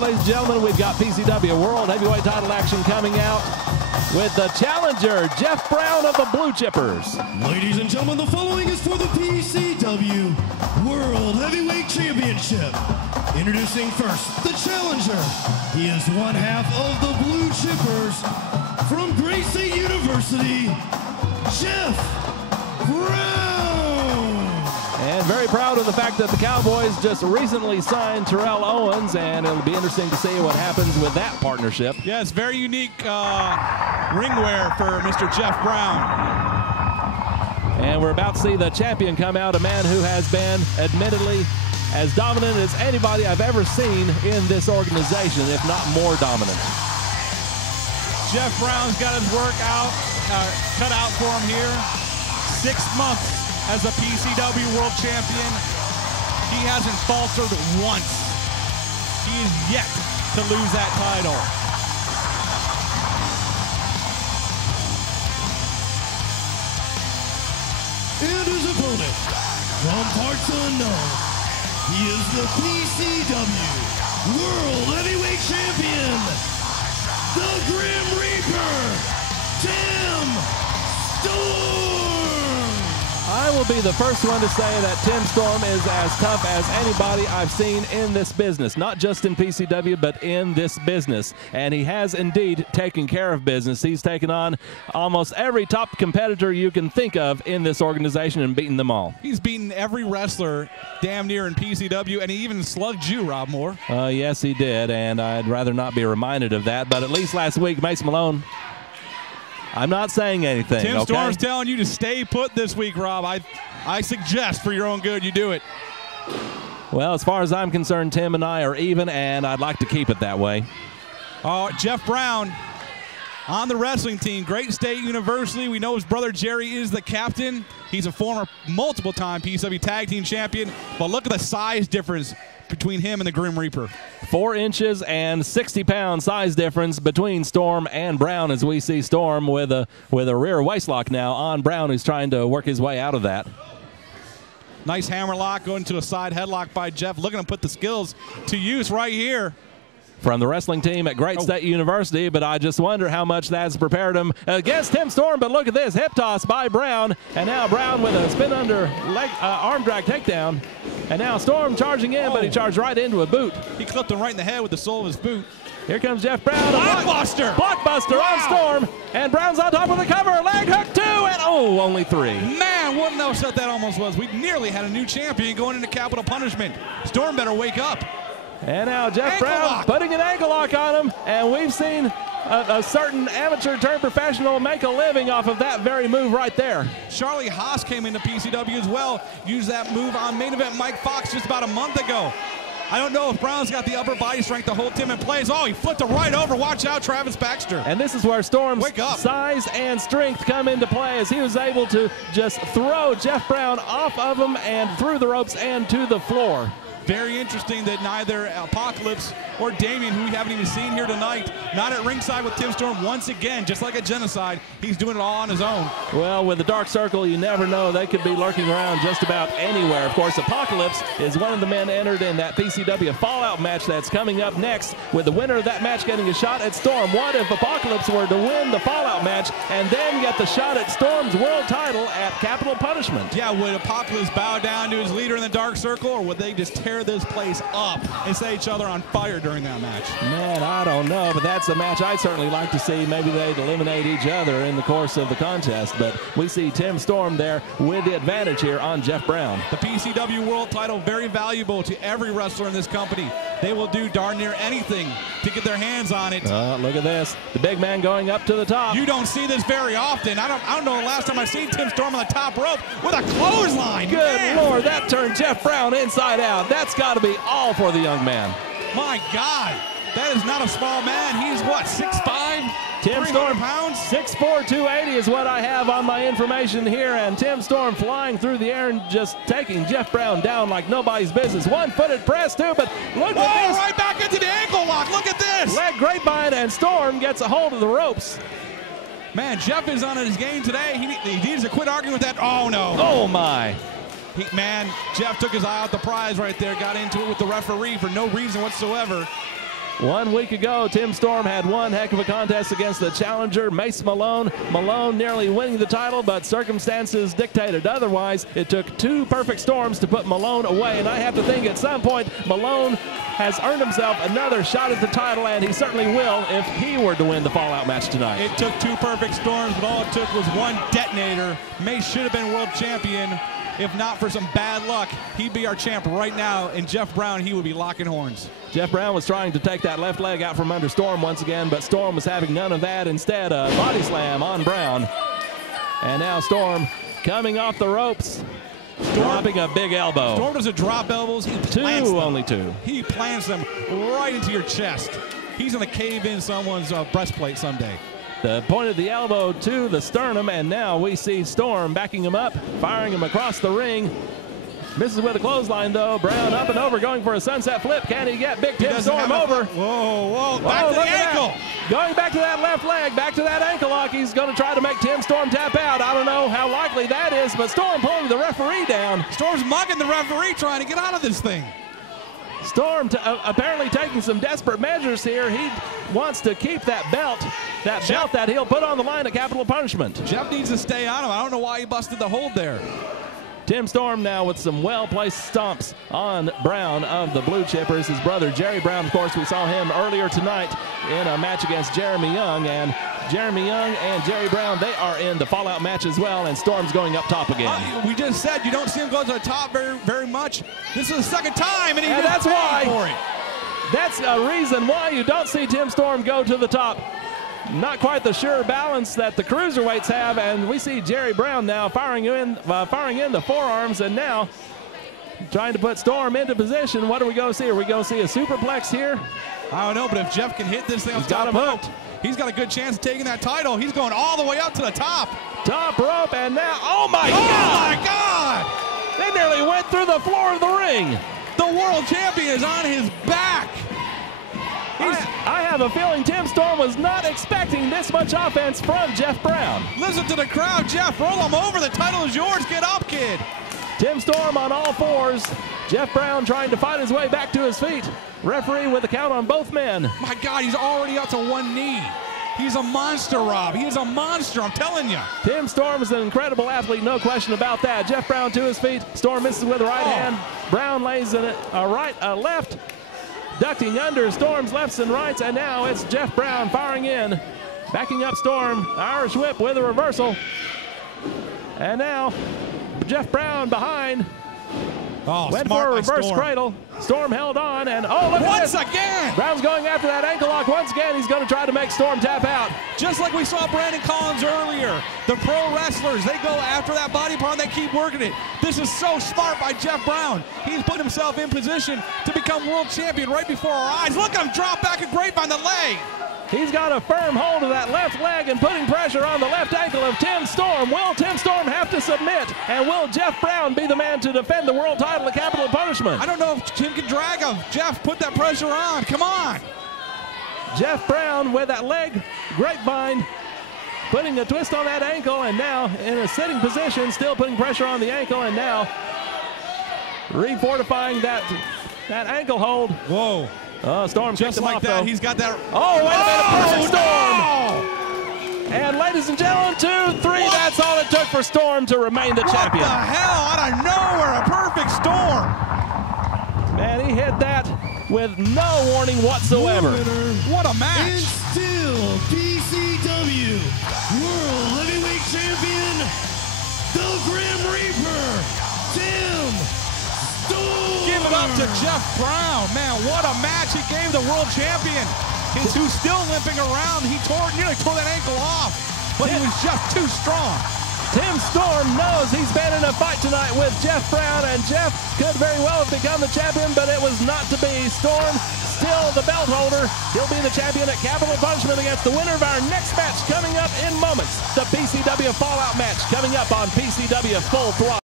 tonight, ladies and gentlemen, we've got PCW World Heavyweight title action coming out with the challenger, Jeff Brown of the Blue Chippers. Ladies and gentlemen, the following is for the PCW World Heavyweight Championship. Introducing first, the challenger. He is one half of the Blue Chippers from Grace State University, Jeff Brown. And very proud of the fact that the Cowboys just recently signed Terrell Owens, and it'll be interesting to see what happens with that partnership. Yes, very unique ring wear for Mr. Jeff Brown. And we're about to see the champion come out, a man who has been admittedly as dominant as anybody I've ever seen in this organization, if not more dominant. Jeff Brown's got his work out, cut out for him here. 6 months as a PCW World Champion. He hasn't faltered once. He is yet to lose that title. And his opponent, from parts unknown, he is the PCW World Heavyweight Champion, the Grim Reaper, Tim Storm. I will be the first one to say that Tim Storm is as tough as anybody I've seen in this business, not just in PCW, but in this business. And he has indeed taken care of business. He's taken on almost every top competitor you can think of in this organization and beaten them all. He's beaten every wrestler damn near in PCW, and he even slugged you, Rob Moore. Yes, he did, and I'd rather not be reminded of that. But at least last week, Mason Malone, I'm not saying anything. Tim okay? Storm's telling you to stay put this week, Rob. I suggest for your own good you do it. Well, as far as I'm concerned, Tim and I are even, and I'd like to keep it that way. Jeff Brown on the wrestling team, Great State University. We know his brother Jerry is the captain. He's a former multiple-time PCW Tag Team Champion. But look at the size difference between him and the Grim Reaper. 4 inches and 60-pound size difference between Storm and Brown, as we see Storm with a rear waistlock now on Brown, who's trying to work his way out of that. Nice hammerlock going to a side headlock by Jeff, looking to put the skills to use right here. From the wrestling team at Great State University, but I just wonder how much that's prepared him against Tim Storm. But look at this, hip toss by Brown, and now Brown with a spin under leg, arm drag takedown, and now Storm charging in, but he charged right into a boot. He clipped him right in the head with the sole of his boot. Here comes Jeff Brown. Blockbuster! Blockbuster on Storm, and Brown's on top of the cover, leg hook 2, and only 3. Man, what an upset that almost was. We nearly had a new champion going into capital punishment. Storm better wake up. And now Jeff Ankle Brown lock. putting an ankle lock on him, and we've seen a certain amateur turned professional make a living off of that very move right there. Charlie Haas came into PCW as well, used that move on main event Mike Fox just about a month ago. I don't know if Brown's got the upper body strength to hold him in place. Oh, he flipped him right over. Watch out, Travis Baxter. And this is where Storm's Wake up. size and strength come into play, as he was able to just throw Jeff Brown off of him and through the ropes and to the floor. Very interesting that neither Apocalypse or Damien, who we haven't even seen here tonight, not at ringside with Tim Storm once again, just like a genocide. He's doing it all on his own. Well, with the Dark Circle, you never know. They could be lurking around just about anywhere. Of course, Apocalypse is one of the men entered in that PCW Fallout match that's coming up next, with the winner of that match getting a shot at Storm. What if Apocalypse were to win the Fallout match and then get the shot at Storm's world title at Capital Punishment? Yeah, would Apocalypse bow down to his leader in the Dark Circle, or would they just tear this place up and set each other on fire during that match? Man, I don't know, but that's a match I'd certainly like to see. Maybe they'd eliminate each other in the course of the contest, but we see Tim Storm there with the advantage here on Jeff Brown. The PCW World title, very valuable to every wrestler in this company. They will do darn near anything to get their hands on it. Look at this. The big man going up to the top. You don't see this very often. I don't know the last time I've seen Tim Storm on the top rope with a clothesline. Good Man. Lord, that turned Jeff Brown inside out. That's got to be all for the young man. My God, that is not a small man. He's what, 6'5"? Tim 300 Storm, pounds? 6'4", 280 is what I have on my information here, and Tim Storm flying through the air and just taking Jeff Brown down like nobody's business. One-footed press, too, but look at this. Right back into the ankle lock. Look at this. Leg grapevine, and Storm gets a hold of the ropes. Man, Jeff is on his game today. He needs to quit arguing with that. Oh, no. Oh, my. Man, Jeff took his eye out the prize right there, got into it with the referee for no reason whatsoever. 1 week ago, Tim Storm had one heck of a contest against the challenger, Mace Malone. Malone nearly winning the title, but circumstances dictated otherwise. It took 2 perfect storms to put Malone away, and I have to think at some point Malone has earned himself another shot at the title, and he certainly will if he were to win the Fallout match tonight. It took 2 perfect storms, but all it took was one detonator. Mace should have been world champion. If not for some bad luck, he'd be our champ right now, and Jeff Brown, he would be locking horns. Jeff Brown was trying to take that left leg out from under Storm once again, but Storm was having none of that. Instead, a body slam on Brown. And now Storm coming off the ropes, dropping a big elbow. Storm doesn't drop elbows. He plants them. Only 2. He plants them right into your chest. He's going to cave in someone's breastplate someday. The point of the elbow to the sternum, and now we see Storm backing him up, firing him across the ring. Misses with a clothesline, though. Brown up and over, going for a sunset flip. Can he get Big Tim Storm over? Whoa, back to the ankle. Going back to that left leg, back to that ankle lock. He's going to try to make Tim Storm tap out. I don't know how likely that is, but Storm pulling the referee down. Storm's mugging the referee, trying to get out of this thing. Storm apparently taking some desperate measures here. He wants to keep that belt that he'll put on the line at Capital Punishment. Jeff needs to stay on him. I don't know why he busted the hold there. Tim Storm now with some well-placed stomps on Brown of the Blue Chippers. His brother Jerry Brown, of course, we saw him earlier tonight in a match against Jeremy Young. And Jeremy Young and Jerry Brown, they are in the Fallout match as well, and Storm's going up top again. We just said you don't see him go to the top very much. This is the second time, and that's why. For it. That's a reason why you don't see Tim Storm go to the top. Not quite the sure balance that the cruiserweights have, and we see Jerry Brown now firing in the forearms, and now trying to put Storm into position. What are we going to see? Are we going to see a superplex here? I don't know, but if Jeff can hit this thing off the top rope, he's got a good chance of taking that title. He's going all the way up to the top. Top rope, and now, oh my God! They nearly went through the floor of the ring. The world champion is on his back. I have a feeling Tim Storm was not expecting this much offense from Jeff Brown. Listen to the crowd. Jeff, roll him over. The title is yours. Get up, kid. Tim Storm on all 4s. Jeff Brown trying to fight his way back to his feet. Referee with a count on both men. My God, he's already up to 1 knee. He's a monster, Rob. He is a monster, I'm telling you. Tim Storm is an incredible athlete, no question about that. Jeff Brown to his feet. Storm misses with the right hand. Brown lays in a left. Ducking under Storm's lefts and rights, and now it's Jeff Brown firing in. Backing up Storm, Irish whip with a reversal. And now Jeff Brown behind. Went for a reverse cradle. Storm held on, and look at this. Once again! Brown's going after that ankle lock. Once again, he's going to try to make Storm tap out. Just like we saw Brandon Collins earlier. The pro wrestlers, they go after that body part and they keep working it. This is so smart by Jeff Brown. He's put himself in position to become world champion right before our eyes. Look at him drop back and grapevine the leg. He's got a firm hold of that left leg and putting pressure on the left ankle of Tim Storm. Will Tim Storm have to submit? And will Jeff Brown be the man to defend the world title at Capital Punishment? I don't know if Tim can drag him. Jeff, put that pressure on. Come on. Jeff Brown with that leg grapevine, putting a twist on that ankle, and now in a sitting position, still putting pressure on the ankle, and now refortifying that ankle hold. Whoa. Storm just kicked him like off, that. though. He's got that. Oh, wait a minute. Perfect Storm. No! And ladies and gentlemen, 2, 3. What? That's all it took for Storm to remain the champion. What the hell? Out of nowhere, a perfect storm. Man, he hit that with no warning whatsoever. What a match. And still PCW World Heavyweight Champion, the Grim Reaper, Tim Storm. Give it up to Jeff Brown. Man, what a match he gave the world champion. Who's still limping around. He nearly tore that ankle off, but he was just too strong. Tim Storm knows he's been in a fight tonight with Jeff Brown, and Jeff could very well have become the champion, but it was not to be. Storm still the belt holder. He'll be the champion at Capital Punishment against the winner of our next match coming up in moments. The PCW Fallout match coming up on PCW Full Throttle.